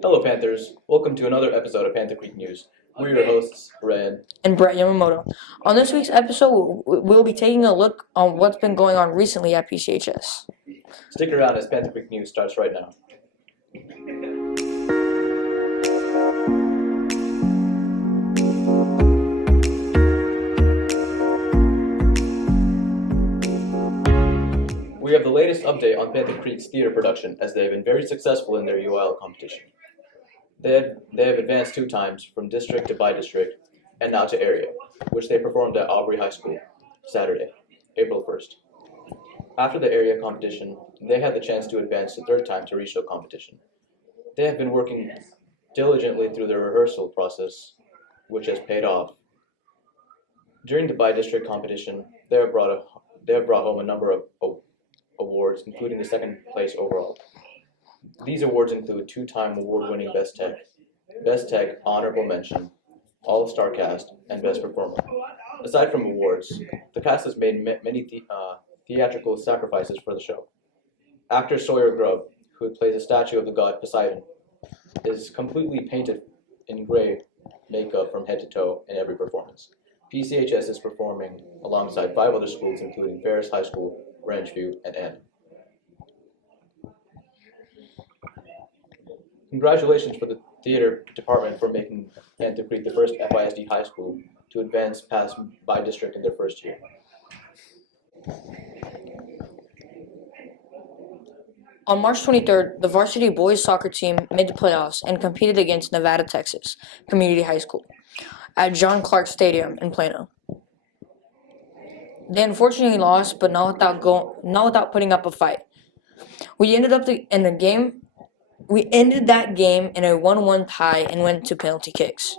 Hello, Panthers. Welcome to another episode of Panther Creek News. We're your hosts, Reyan and Brett Yamamoto. On this week's episode, we'll be taking a look on what's been going on recently at PCHS. Stick around as Panther Creek News starts right now. We have the latest update on Panther Creek's theater production, as they have been very successful in their UIL competition. They have advanced 2 times, from district to by-district, and now to area, which they performed at Aubrey High School, Saturday, April 1st. After the area competition, they had the chance to advance the 3rd time to regional competition. They have been working diligently through the rehearsal process, which has paid off. During the by-district competition, they have brought home a number of awards, including the 2nd place overall. These awards include 2-time award-winning Best Tech Honorable Mention, All-Star Cast, and Best Performer. Aside from awards, the cast has made many theatrical sacrifices for the show. Actor Sawyer Grubb, who plays a statue of the god Poseidon, is completely painted in gray makeup from head to toe in every performance. PCHS is performing alongside 5 other schools, including Ferris High School, Ranchview, and Ann. Congratulations for the theater department for making Panther Creek the first FISD high school to advance past by district in their first year. On March 23rd, the varsity boys soccer team made the playoffs and competed against Nevada, Texas Community High School at John Clark Stadium in Plano. They unfortunately lost, but not without putting up a fight. We ended that game in a 1-1 tie and went to penalty kicks,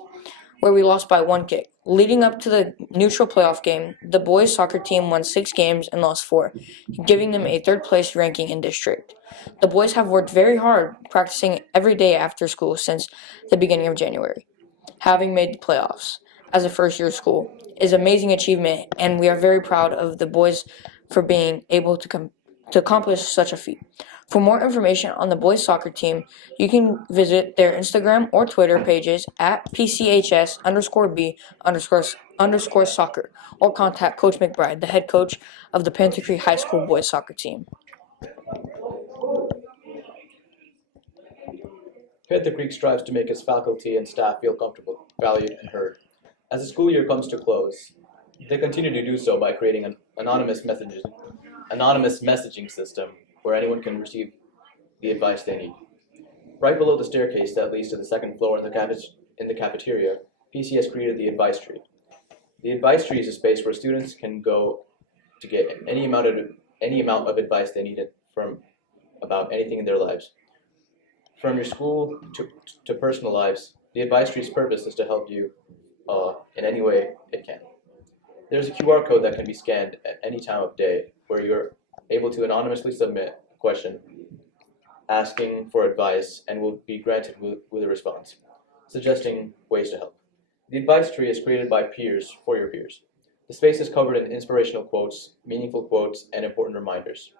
where we lost by 1 kick. Leading up to the neutral playoff game, the boys soccer team won 6 games and lost 4, giving them a 3rd place ranking in district. The boys have worked very hard, practicing every day after school since the beginning of January. Having made the playoffs as a first-year school is an amazing achievement, and we are very proud of the boys for being able to accomplish such a feat. For more information on the boys soccer team, you can visit their Instagram or Twitter pages at PCHS_B_soccer, or contact Coach McBride, the head coach of the Panther Creek High School boys soccer team. Panther Creek strives to make its faculty and staff feel comfortable, valued, and heard. As the school year comes to close, they continue to do so by creating an anonymous messaging system where anyone can receive the advice they need. Right below the staircase that leads to the 2nd floor in the cafeteria, PC has created the advice tree. The advice tree is a space where students can go to get any amount of advice they need from about anything in their lives. From your school to personal lives, the advice tree's purpose is to help you in any way it can. There's a QR code that can be scanned at any time of day where you're able to anonymously submit a question asking for advice and will be granted with a response, suggesting ways to help. The advice tree is created by peers for your peers. The space is covered in inspirational quotes, meaningful quotes, and important reminders.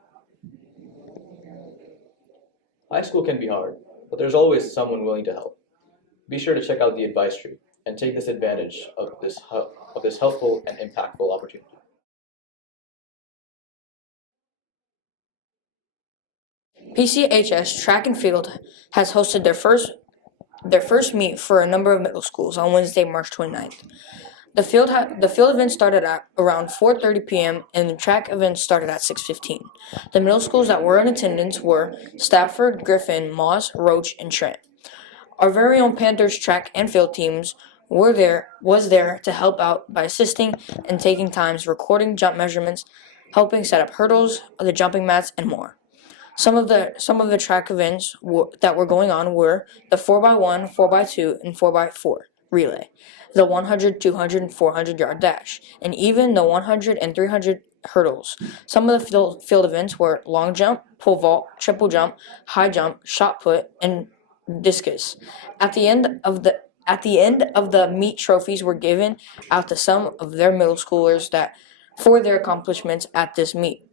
High school can be hard, but there's always someone willing to help. Be sure to check out the advice tree and take this advantage of this helpful and impactful opportunity. PCHS Track and Field has hosted their first meet for a number of middle schools on Wednesday, March 29th. The field event started at around 4:30 p.m. and the track event started at 6:15. The middle schools that were in attendance were Stafford, Griffin, Moss, Roach, and Trent. Our very own Panthers track and field teams was there to help out by assisting and taking times, recording jump measurements, helping set up hurdles, the jumping mats, and more. Some of the track events that were going on were the 4x1, 4x2, and 4x4 relay, the 100, 200, and 400 yard dash, and even the 100 and 300 hurdles. Some of the field events were long jump, pole vault, triple jump, high jump, shot put, and discus. At the end of the meet, trophies were given out to some of their middle schoolers for their accomplishments at this meet.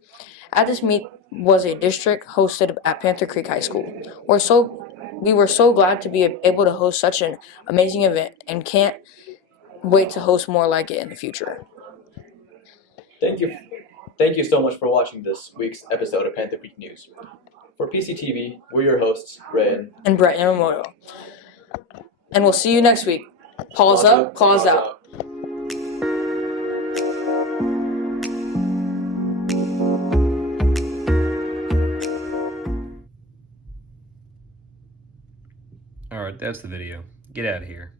At this meet was a district hosted at Panther Creek High School. We're so We were so glad to be able to host such an amazing event and can't wait to host more like it in the future. Thank you so much for watching this week's episode of Panther Creek News. For PCTV, we're your hosts, Reyan And Brett Yamamoto. And we'll see you next week. Paws up, claws out. Alright, that's the video. Get out of here.